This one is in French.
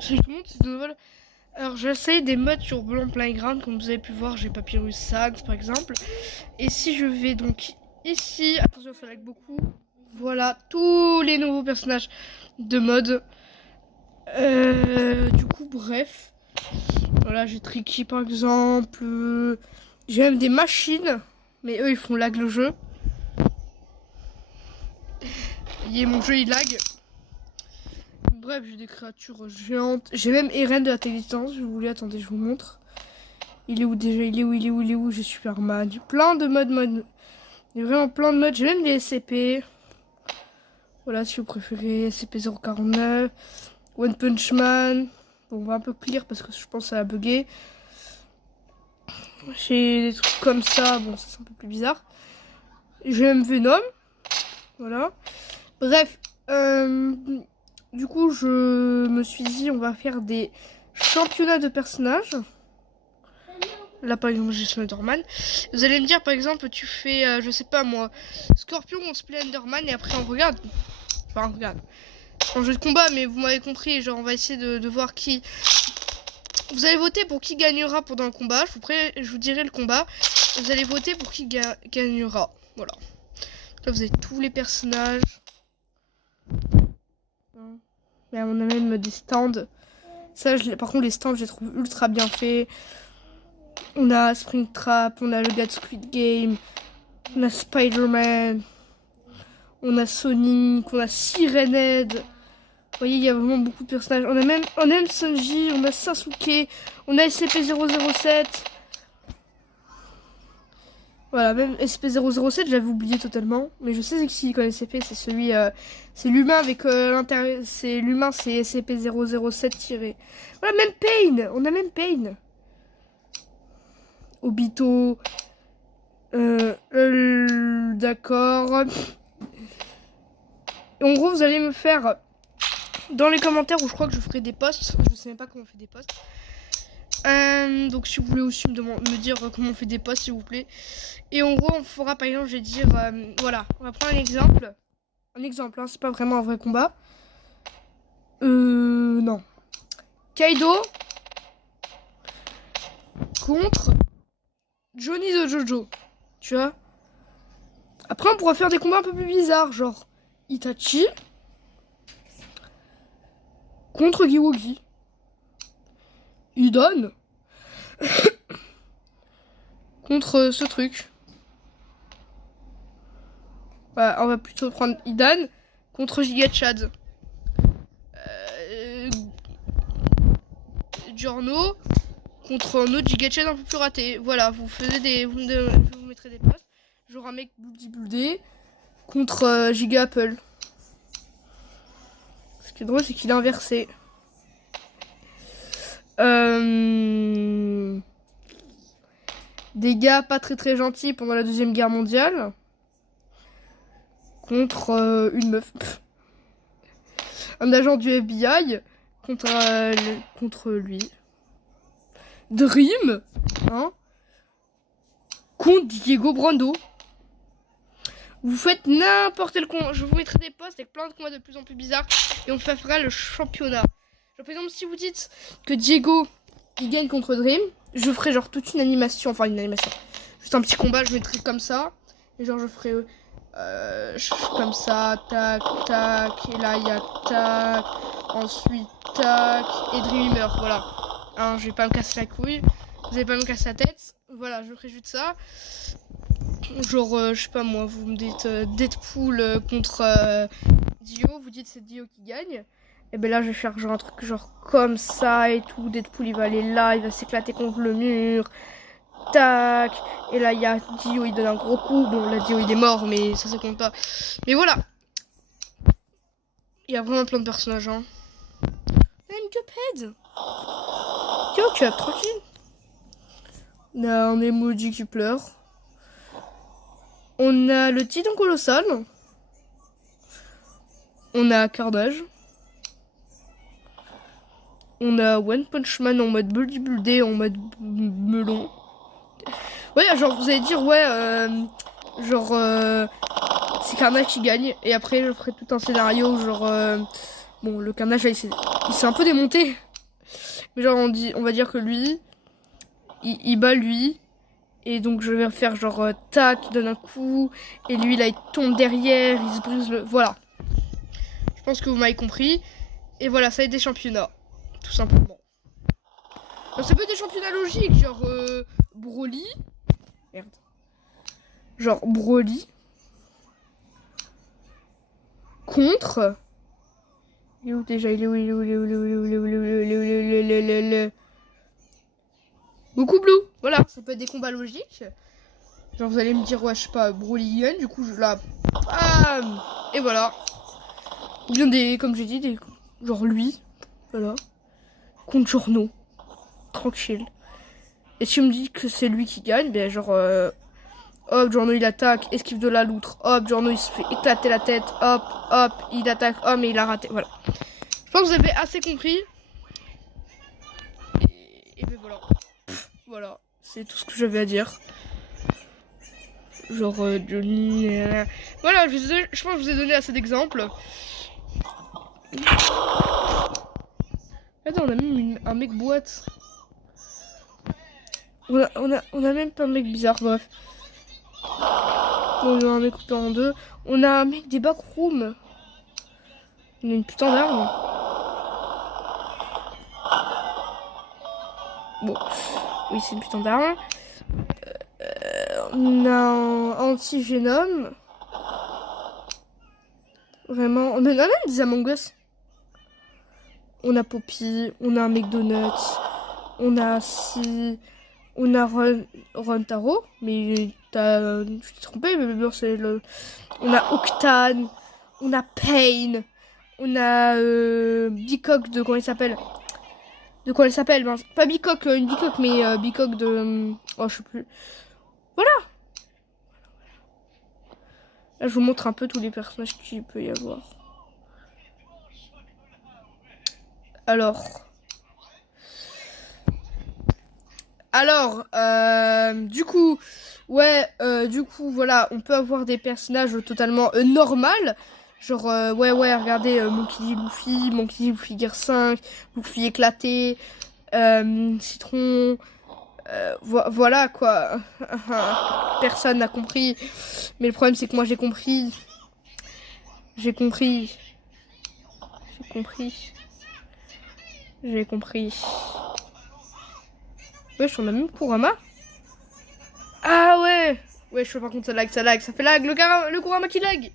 Salut tout le monde, c'est Donovan. Alors j'essaye des modes sur Blanc Playground, comme vous avez pu voir, j'ai Papyrus Sags par exemple. Et si je vais donc ici, attention ça lag beaucoup, voilà tous les nouveaux personnages de mode. Du coup bref, voilà j'ai Tricky par exemple, j'ai même des machines, mais eux ils font lag le jeu. Et mon jeu il lag. Bref, j'ai des créatures géantes. J'ai même Eren de la télédistance, si vous voulez. Attendez, je vous montre. Il est où déjà? Il est où? J'ai Superman. J'ai plein de modes. Il y a vraiment plein de modes. J'ai même les SCP. Voilà, si vous préférez. SCP-049. One Punch Man. Bon, on va un peu clear parce que je pense que ça a bugué. J'ai des trucs comme ça. Bon, ça c'est un peu plus bizarre. J'ai même Venom. Voilà. Bref. Du coup, je me suis dit, on va faire des championnats de personnages. Là, par exemple, j'ai Slenderman. Vous allez me dire, par exemple, tu fais, je sais pas moi, Scorpion contre Slenderman et après on regarde. Enfin, on regarde. En jeu de combat, mais vous m'avez compris. Genre, on va essayer de voir qui. Vous allez voter pour qui gagnera pendant le combat. Je vous dirai le combat. Vous allez voter pour qui gagnera. Voilà. Là, vous avez tous les personnages. Mais on a même des stands. Ça, par contre, les stands, je les trouve ultra bien faits. On a Springtrap, on a le gars de Squid Game, on a Spider-Man, on a Sonic, on a Sirenhead. Vous voyez, il y a vraiment beaucoup de personnages. On a même Sanji, on a Sasuke, on a SCP-007. Voilà, même SCP-007, j'avais oublié totalement. Mais je sais c'est qui quand SCP, c'est celui... c'est l'humain avec l'intérieur... C'est l'humain, c'est SCP-007 Voilà, même Pain. On a même Pain. Obito. D'accord. En gros, vous allez me faire... Dans les commentaires où je crois que je ferai des posts. Je sais même pas comment on fait des posts. Donc si vous voulez aussi me dire comment on fait des posts s'il vous plaît. Et en gros on fera par exemple, je vais dire voilà, on va prendre un exemple. Un exemple, hein, c'est pas vraiment un vrai combat. Non. Kaido contre Johnny de Jojo. Tu vois. Après on pourra faire des combats un peu plus bizarres, genre Itachi contre Giwogi. Udon contre ce truc. Voilà, on va plutôt prendre Idan contre Giga Chad. Giorno contre un autre Giga Chad un peu plus raté. Voilà, vous mettrez des posts. Genre un mec buildé contre Giga Apple. Ce qui est drôle, c'est qu'il a inversé. Des gars pas très gentils pendant la Deuxième Guerre mondiale contre une meuf. Un agent du FBI contre lui. Dream, hein, contre Diego Brando. Vous faites n'importe quel combat. Je vous mettrai des posts avec plein de combats de plus en plus bizarres et on fera le championnat. Genre, par exemple, si vous dites que Diego il gagne contre Dream, je ferai genre toute une animation, enfin une animation, juste un petit combat, je mettrai comme ça et genre je ferai comme ça, tac tac, et là il y a tac, ensuite tac, et Dream meurt, voilà. Hein, je vais pas me casser la couille, vous allez pas me casser la tête, voilà, je ferai juste ça. Genre, je sais pas moi, vous me dites Deadpool contre Dio, vous dites c'est Dio qui gagne. Et ben là, je vais faire genre un truc genre comme ça et tout. Deadpool, il va aller là, il va s'éclater contre le mur. Tac. Et là, il y a Dio, il donne un gros coup. Bon, là, Dio, il est mort, mais ça compte pas. Mais voilà. Il y a vraiment plein de personnages, hein. Même Cuphead. Yo, Cup, tranquille. On a un emoji qui pleure. On a le Titan Colossal. On a Carnage. On a One Punch Man en mode bodybuildé, en mode melon. Ouais, genre vous allez dire, ouais, c'est Carnage qui gagne. Et après, je ferai tout un scénario, genre, bon, le Carnage, là, il s'est un peu démonté. Mais genre on va dire que lui, il bat lui. Et donc je vais faire genre tac, il donne un coup. Et lui là il tombe derrière, il se brise le... Voilà. Je pense que vous m'avez compris. Et voilà, ça va être des championnats. Tout simplement. Alors, ça peut être des championnats logiques, genre Broly. Merde. Genre Broly. Contre. Il est où déjà? Il est où? Il est où? Il est où? Il est où? Il est où? Il est où? Il est où? Il est où? Il est où? Goku Blue. Voilà, ça peut être des combats logiques. Genre vous allez me dire, ouais, je sais pas, Broly gagne. Du coup, je la... Bam. Et voilà. Ou bien des, comme j'ai dit, des... genre lui. Voilà. Contre Giorno. Tranquille. Et si on me dit que c'est lui qui gagne, ben genre... hop, Giorno il attaque, esquive de la loutre. Hop, Giorno il se fait éclater la tête. Hop, hop, il attaque. Oh, mais il a raté. Voilà. Je pense que vous avez assez compris. Et ben voilà. Voilà. C'est tout ce que j'avais à dire. Genre Johnny... Voilà, je pense que je vous ai donné assez d'exemples. Attends, on a même un mec boîte. On a même pas un mec bizarre, bref. On a un mec coupé en deux. On a un mec des backrooms. On a une putain d'arme. Bon, oui, c'est une putain d'arme. On a un anti-Venom. Vraiment. On a même des Among Us. On a Poppy. On a un McDonald's. On a si. On a Ron Taro. Mais t'as. Tu t'es trompé, mais bien c'est le. On a Octane. On a Pain. On a Bicoque de. Comment il s'appelle? De quoi elle s'appelle? Pas Bicoque, une Bicoque, mais Bicoque de. Oh, je sais plus. Voilà! Là, je vous montre un peu tous les personnages qu'il peut y avoir. Du coup, ouais, du coup, voilà, on peut avoir des personnages totalement normal. Genre, ouais, regardez, Monkey D. Luffy, Monkey D. Luffy Gear 5, Luffy éclaté, Citron, voilà quoi. Personne n'a compris. Mais le problème, c'est que moi, j'ai compris. J'ai compris. J'ai compris. J'ai compris. Wesh, on a même Kurama. Ah ouais. Wesh, par contre, ça lag. Ça fait lag. Le Kurama qui lag.